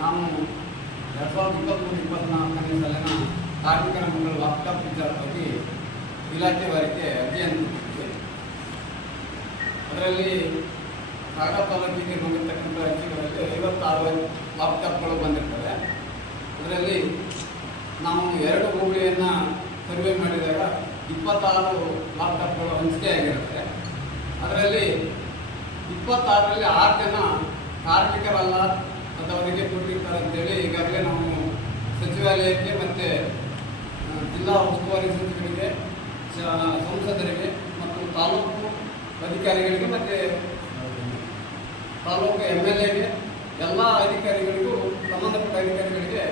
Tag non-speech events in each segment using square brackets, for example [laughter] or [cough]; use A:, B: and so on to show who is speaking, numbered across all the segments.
A: ನಾವು ಎರಡು ಸಾವಿರದ ಇಪ್ಪತ್ತ್ಮೂರು ಇಪ್ಪತ್ತ್ನಾಲ್ಕನೇ ಸಾಲಿನ ಕಾರ್ಮಿಕರ ಮಂಡಳ ವಾಟ್ಸಪ್ ವಿಚಾರವಾಗಿ ಇಲಾಖೆವರೆಗೆ ಅರ್ಜಿಯನ್ನು ಕೊಟ್ಟಿದ್ದೇವೆ ಅದರಲ್ಲಿ ಸಾಗರ ತಾಲೂಕಿಗೆ ಬಂದಿರತಕ್ಕಂಥ ಅರ್ಜಿಗಳಲ್ಲಿ ಐವತ್ತಾರು ವಾಟ್ಸಪ್ಗಳು ಬಂದಿರ್ತವೆ. ಅದರಲ್ಲಿ ನಾವು ಎರಡು ಭೂಮಿಯನ್ನು ಸರ್ವೆ ಮಾಡಿದಾಗ ಇಪ್ಪತ್ತಾರು ಲ್ಯಾಪ್ಟಾಪ್ಗಳು ಹಂಚಿಕೆ ಆಗಿರುತ್ತೆ. ಅದರಲ್ಲಿ ಇಪ್ಪತ್ತಾರರಲ್ಲಿ ಆರು ಜನ ಕಾರ್ಮಿಕರಲ್ಲ ಅವರಿಗೆ ಕೊಟ್ಟಿರ್ತಾರೆ ಅಂತೇಳಿ ಈಗಾಗಲೇ ನಾವು ಸಚಿವಾಲಯಕ್ಕೆ ಮತ್ತು ಜಿಲ್ಲಾ ಉಸ್ತುವಾರಿ ಸಚಿವರಿಗೆ ಸಂಸದರಿಗೆ ಮತ್ತು ತಾಲೂಕು ಅಧಿಕಾರಿಗಳಿಗೆ ಮತ್ತು, ತಾಲೂಕು ಎಂ ಎಲ್ ಎಗೆ ಎಲ್ಲ ಅಧಿಕಾರಿಗಳಿಗೂ, ಸಂಬಂಧಪಟ್ಟ ಅಧಿಕಾರಿಗಳಿಗೆ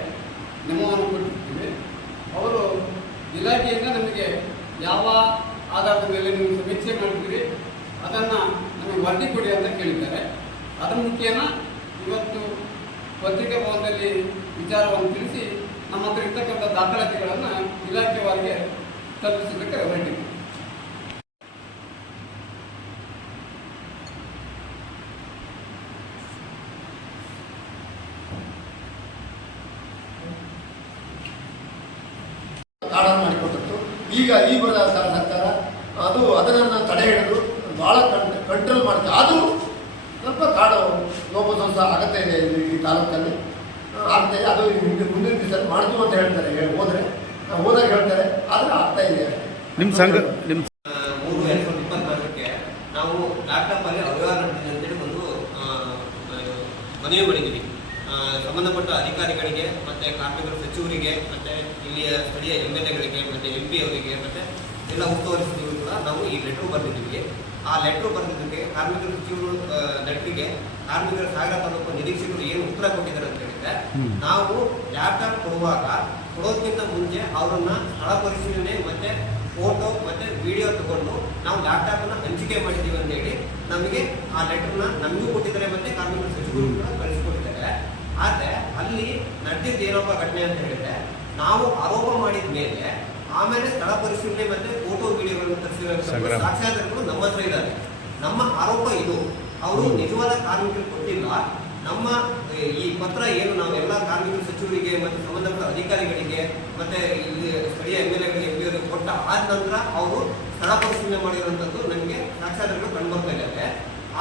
A: ನೆಮವನ್ನು ಕೊಟ್ಟಿರ್ತೀವಿ. ಅವರು ಇಲಾಖೆಯಿಂದ ನಮಗೆ ಯಾವ ಆಧಾರದ ಮೇಲೆ ನೀವು ಸಮೀಕ್ಷೆ ಮಾಡ್ತೀರಿ, ಅದನ್ನು ನಮಗೆ ವರದಿ ಕೊಡಿ ಅಂತ ಕೇಳಿದ್ದಾರೆ. ಅದರ ಮುಖೇನ ಇವತ್ತು ಪತ್ರಿಕಾ ಭವನದಲ್ಲಿ ವಿಚಾರವನ್ನು ತಿಳಿಸಿ ನಮ್ಮ ಹತ್ರ ಇರ್ತಕ್ಕಂಥ ದಾಖಲಾತಿಗಳನ್ನು ಇಲಾಖೆಯವರಿಗೆ ತಲುಪಿಸೋದಕ್ಕೆ
B: ಹೊರಟಿದೆ ಮಾಡಿಕೊಟ್ಟದ್ದು. ಈಗ ಈ ಬರ ಸರ್ಕಾರ, ಅದು ಅದನ್ನು ತಡೆ ಹಿಡಿದು ಭಾಳ ಕಂಟ್ರೋಲ್ ಮಾಡ್ತಾರೆ ಲೋಪದೋಷ ಅಗತ್ಯ ಇದೆ ಇಲ್ಲಿ ಈ ತಾಲೂಕಲ್ಲಿ. ಆಗ್ತಾ ಇದೆ. ಅದು ಹಿಂದೆ ಮುಂದಿನ ದಿವಸ ಮಾಡ್ತೀವಿ ಅಂತ ಹೇಳ್ತಾರೆ. ಹೋದ್ರೆ. ಆ, ಹೋದಾಗ ಹೇಳ್ತಾರೆ. ಆದರೆ ಆಗ್ತಾ ಇದೆ.
C: ನಿಮ್ಮ ಸಂಘ ನಿಮ್ಮ
D: ಮೂರು ಎರಡು ಸಾವಿರದ ಇಪ್ಪತ್ನಾಲ್ಕಕ್ಕೆ ನಾವು ಲ್ಯಾಪ್ಟಾಪ್ ಅಲ್ಲಿ ಅವ್ಯವಹಾರ ನಡೆದಿದೆ ಅಂತೇಳಿ ಒಂದು ಮನವಿ ಮಾಡಿದ್ದೀವಿ. ಸಂಬಂಧಪಟ್ಟ ಅಧಿಕಾರಿಗಳಿಗೆ ಮತ್ತೆ ಕಾರ್ಮಿಕರ ಸಚಿವರಿಗೆ ಮತ್ತೆ ಇಲ್ಲಿಯ ಸ್ಥಳೀಯ ಎಂ ಎಲ್ ಎಗಳಿಗೆ ಮತ್ತೆ ಎಂ ಪಿ ಅವರಿಗೆ ಮತ್ತೆ ಎಲ್ಲ ಉಸ್ತುವಾರಿ ಸಚಿವರು ಕೂಡ ನಾವು ಈ ಲೆಟರ್ ಬರೆದಿದ್ದೀವಿ. ಆ ಲೆಟ್ರ್ ಬಂದಿದ್ದಕ್ಕೆ ಕಾರ್ಮಿಕರ ಸಚಿವರು ಲೆಟ್ರಿಗೆ ಕಾರ್ಮಿಕರ ಸಾಗರ ತಾಲೂಕು ನಿರೀಕ್ಷಕರು ಏನು ಉತ್ತರ ಕೊಟ್ಟಿದ್ದಾರೆ ಅಂತ ಹೇಳಿದ್ರೆ. ನಾವು ಲ್ಯಾಪ್ಟಾಪ್ ಕೊಡುವಾಗ ಕೊಡೋದಕ್ಕಿಂತ ಮುಂಚೆ ಅವರನ್ನ ಸ್ಥಳ ಪರಿಶೀಲನೆ ಮತ್ತೆ ಫೋಟೋ ಮತ್ತೆ ವಿಡಿಯೋ ತಗೊಂಡು ನಾವು ಲ್ಯಾಪ್ಟಾಪ್ ಅನ್ನ ಹಂಚಿಕೆ ಮಾಡಿದ್ದೀವಿ ಅಂತ ಹೇಳಿ ನಮಗೆ ಆ ಲೆಟರ್ನ ನಮಗೂ ಕೊಟ್ಟಿದ್ದಾರೆ ಮತ್ತೆ ಕಾರ್ಮಿಕರ ಸಚಿವರು ಕೂಡ ಕಳಿಸ್ಕೊಟ್ಟಿದ್ದಾರೆ ಆದ್ರೆ ಅಲ್ಲಿ ನಡೆದಿದ್ದು ಏನಪ್ಪ ಘಟನೆ ಅಂತ ಹೇಳಿದ್ರೆ ನಾವು ಆರೋಪ ಮಾಡಿದ ಮೇಲೆ ಆಮೇಲೆ ಸ್ಥಳ ಪರಿಶೀಲನೆ ಮತ್ತೆ ಫೋಟೋ ವಿಡಿಯೋಗಳನ್ನು ತರಿಸಿರೋ. ಸಾಕ್ಷ್ಯಾಧಾರಗಳು ನಮ್ಮ ಹತ್ರ ಇದ್ದಾರೆ ನಮ್ಮ ಆರೋಪ ಇದು. ಅವರು ನಿಜವಾದ ಕಾರ್ಮಿಕರು ಕೊಟ್ಟಿಲ್ಲ ನಮ್ಮ ಈ ಪತ್ರ ಏನು ನಾವು ಎಲ್ಲ ಕಾರ್ಮಿಕ ಸಚಿವರಿಗೆ ಮತ್ತೆ ಸಂಬಂಧಪಟ್ಟ ಅಧಿಕಾರಿಗಳಿಗೆ ಮತ್ತೆ ಇಲ್ಲಿ ಸ್ಥಳೀಯ ಎಂ ಎಲ್ ಎಗಳಿಗೆ ಎಂ ಕೊಟ್ಟ ಆದ ನಂತರ ಅವರು ಸ್ಥಳ ಪರಿಶೀಲನೆ ಮಾಡಿರುವಂತದ್ದು ನಮಗೆ ಸಾಕ್ಷ್ಯಾಧಾರಗಳು ಕಂಡುಬರ್ತಾ ಇದ್ದಾವೆ.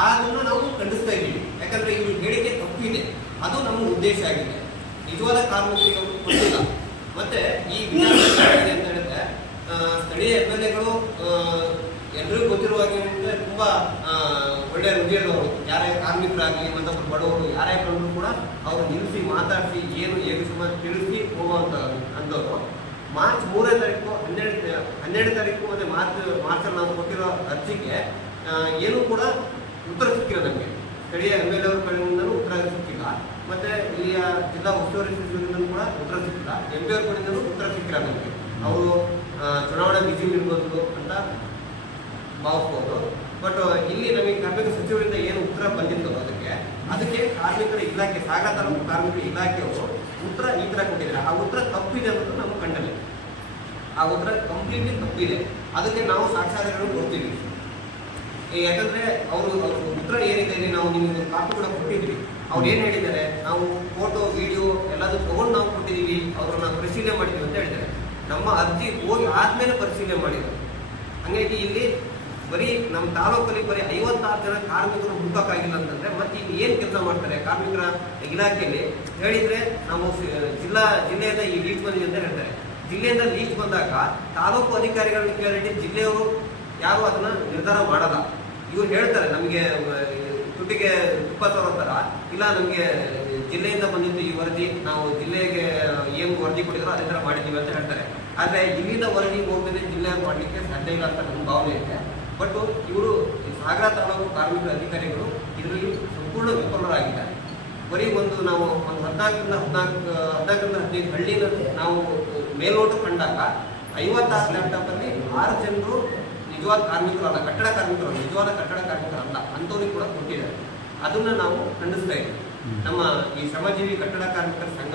D: ಅದನ್ನು ನಾವು ಖಂಡಿಸ್ತಾ ಇದ್ದೀವಿ. ಯಾಕಂದ್ರೆ ಇವ್ರ ಹೇಳಿಕೆ ತಪ್ಪಿದೆ. ಅದು ನಮ್ಮ ಉದ್ದೇಶ ಆಗಿದೆ. ನಿಜವಾದ ಕಾರ್ಮಿಕರಿಗೆ ಅವರು ಕೊಟ್ಟಿಲ್ಲ ಮತ್ತೆ ಈ ವಿಚಾರ [coughs] ಏನಾಗಿದೆ ಅಂತ ಹೇಳಿದ್ರೆ ಆ, ಸ್ಥಳೀಯ ಎಂ ಎಲ್ ಎಗಳು ಎಲ್ಲರಿಗೂ ಗೊತ್ತಿರುವ ಹಾಗೆ ಅಂದರೆ ತುಂಬ ಒಳ್ಳೆಯ ಒಳ್ಳೆ ಹೃದಯದವರು ಯಾರೇ ಕಾರ್ಮಿಕರಾಗಲಿ ಮತ್ತೊಬ್ಬರು ಬಡವರು, ಯಾರೇ ಬಂದ್ರು ಕೂಡ ಅವರು ನಿಲ್ಲಿಸಿ ಮಾತಾಡಿಸಿ, ಏನು ಹೇಗೆ ಸಮಾಜ ತಿಳಿಸಿ ಹೋಗುವಂಥ ಅಂದವರು ಮಾರ್ಚ್ ಮೂರನೇ ತಾರೀಕು, ಹನ್ನೆರಡು ಹನ್ನೆರಡು ತಾರೀಕು ಮತ್ತು ಮಾರ್ಚ್, ಮಾರ್ಚಲ್ಲಿ ನಾವು ಕೊಟ್ಟಿರೋ ಅರ್ಜಿಗೆ ಏನೂ ಕೂಡ ಉತ್ತರ ಸಿಕ್ಕಿಲ್ಲ ನಮಗೆ. ಸ್ಥಳೀಯ ಎಂ ಎಲ್ ಅವ್ರ ಕಡೆಯಿಂದಲೂ ಉತ್ತರ ಸಿಕ್ಕಿಲ್ಲ. ಮತ್ತು ಇಲ್ಲಿಯ ಜಿಲ್ಲಾ ಉಸ್ತುವಾರಿ ಸಚಿವರಿಂದಲೂ ಕೂಡ ಉತ್ತರ ಸಿಕ್ಕಿಲ್ಲ. ಎಂ ಪಿ ಅವ್ರ ಕಡೆಯಿಂದಲೂ ಉತ್ತರ ಸಿಕ್ಕಿಲ್ಲ ನಮಗೆ. ಅವರು ಚುನಾವಣಾ ಬಿಜಿ ಇರ್ಬೋದು ಅಂತ ಭಾವಿಸ್ಬೋದು ಬಟ್ ಇಲ್ಲಿ ನಮಗೆ ಕಾರ್ಮಿಕ ಸಚಿವರಿಂದ ಏನು ಉತ್ತರ ಬಂದಿತ್ತು ಅದಕ್ಕೆ ಅದಕ್ಕೆ ಕಾರ್ಮಿಕರ ಇಲಾಖೆ, ಸಾಗರ ತಾಲೂಕು ಕಾರ್ಮಿಕರ ಇಲಾಖೆಯವರು ಉತ್ತರ ಈ ಥರ ಕೊಟ್ಟಿದ್ದಾರೆ. ಆ ಉತ್ತರ ತಪ್ಪಿದೆ ಅನ್ನೋದು ನಾವು ಕಂಡಲ್ಲಿ ಆ ಉತ್ತರ ಕಂಪ್ಲೀಟ್ಲಿ ತಪ್ಪಿದೆ. ಅದಕ್ಕೆ ನಾವು ಸಾಕ್ಷಾಧಾರಗಳು ಕೊಡ್ತೀವಿ. ಯಾಕಂದ್ರೆ ಅವರು ಉತ್ತರ ಏನಿದೆ ನಾವು ನಿಮಗೆ ಕಾಪಿ ಕೂಡ ಕೊಟ್ಟಿದ್ವಿ ಅವ್ರು ಏನ್ ಹೇಳಿದ್ದಾರೆ? ನಾವು ಫೋಟೋ ವಿಡಿಯೋ ಎಲ್ಲದೂ ತಗೊಂಡು ನಾವು ಕೊಟ್ಟಿದ್ದೀವಿ. ಅವ್ರನ್ನ ಪರಿಶೀಲನೆ ಮಾಡಿದ್ವಿ ಅಂತ ಹೇಳಿದ್ದಾರೆ. ನಮ್ಮ ಅರ್ಜಿ ಹೋಗಿ ಆದ್ಮೇಲೆ ಪರಿಶೀಲನೆ ಮಾಡಿದ್ರು. ಹಂಗಾಗಿ ಇಲ್ಲಿ ಬರೀ ನಮ್ಮ ತಾಲೂಕಲ್ಲಿ ಬರೀ ಐವತ್ತಾರು ಜನ ಕಾರ್ಮಿಕರು ಹುಡುಕಾಗಿಲ್ಲ ಅಂತಂದ್ರೆ ಮತ್ತೆ ಇಲ್ಲಿ ಏನ್ ಕೆಲಸ ಮಾಡ್ತಾರೆ? ಕಾರ್ಮಿಕರ ಇಲಾಖೆಯಲ್ಲಿ ಹೇಳಿದ್ರೆ ನಾವು ಜಿಲ್ಲಾ, ಜಿಲ್ಲೆಯಿಂದ ಈ ಲೀಸ್ಟ್ ಬಂದಿದೆ ಅಂತ ಹೇಳ್ತಾರೆ. ಜಿಲ್ಲೆಯಿಂದ ಲೀಸ್ಟ್ ಬಂದಾಗ ತಾಲೂಕು ಅಧಿಕಾರಿಗಳನ್ನ ಕೇಳಿ ಜಿಲ್ಲೆಯವರು ಯಾರು ಅದನ್ನ ನಿರ್ಧಾರ ಮಾಡಲ್ಲ. ಇವ್ರು ಹೇಳ್ತಾರೆ, ನಮಗೆ ದುಡ್ಡಿಗೆ ತುಪ್ಪ ತರೋ ಥರ ಇಲ್ಲ, ನಮಗೆ ಜಿಲ್ಲೆಯಿಂದ ಬಂದಿದ್ದು ಈ ವರದಿ, ನಾವು ಜಿಲ್ಲೆಗೆ ಏನು ವರದಿ ಕೊಟ್ಟಿದ್ರು ಅದೇ ಥರ ಮಾಡಿದ್ದೀವಿ ಅಂತ ಹೇಳ್ತಾರೆ. ಆದರೆ ಇಲ್ಲಿಂದ ಹೊರಗೆ ಹೋಗದೆ ಜಿಲ್ಲೆ ಮಾಡಲಿಕ್ಕೆ ಸಾಧ್ಯ ಇಲ್ಲ ಅಂತ ನನ್ನ ಭಾವನೆ ಇದೆ ಬಟ್ ಇವರು ಸಾಗರ ತಾಲೂಕು ಕಾರ್ಮಿಕರ ಅಧಿಕಾರಿಗಳು ಇದರಲ್ಲಿ ಸಂಪೂರ್ಣ ವಿಫಲರಾಗಿದ್ದಾರೆ. ಬರೀ ಒಂದು ನಾವು ಒಂದು ಹದಿನಾಲ್ಕರಿಂದ ಹದಿನಾಲ್ಕು ಹದಿನಾಲ್ಕರಿಂದ ಹದಿನೈದು ಹಳ್ಳಿನ ನಾವು ಮೇಲ್ನೋಟ ಕಂಡಾಗ ಐವತ್ತಾರು ಲ್ಯಾಪ್ಟಾಪ್ ಅಲ್ಲಿ ಆರು ಜನರು ನಿಜವಾದ ಕಾರ್ಮಿಕರಲ್ಲ ಕಟ್ಟಡ ಕಾರ್ಮಿಕರು ನಿಜವಾದ ಕಟ್ಟಡ ಕಾರ್ಮಿಕರಲ್ಲ ಅಂಥವ್ರಿಗೆ ಕೂಡ ಕೊಟ್ಟಿದ್ದಾರೆ. ಅದನ್ನ ನಾವು ಖಂಡಿಸ್ತಾ ಇದ್ದೀವಿ. ನಮ್ಮ ಈ ಶ್ರಮಜೀವಿ ಕಟ್ಟಡ ಕಾರ್ಮಿಕರ ಇದ್ದೀವಿ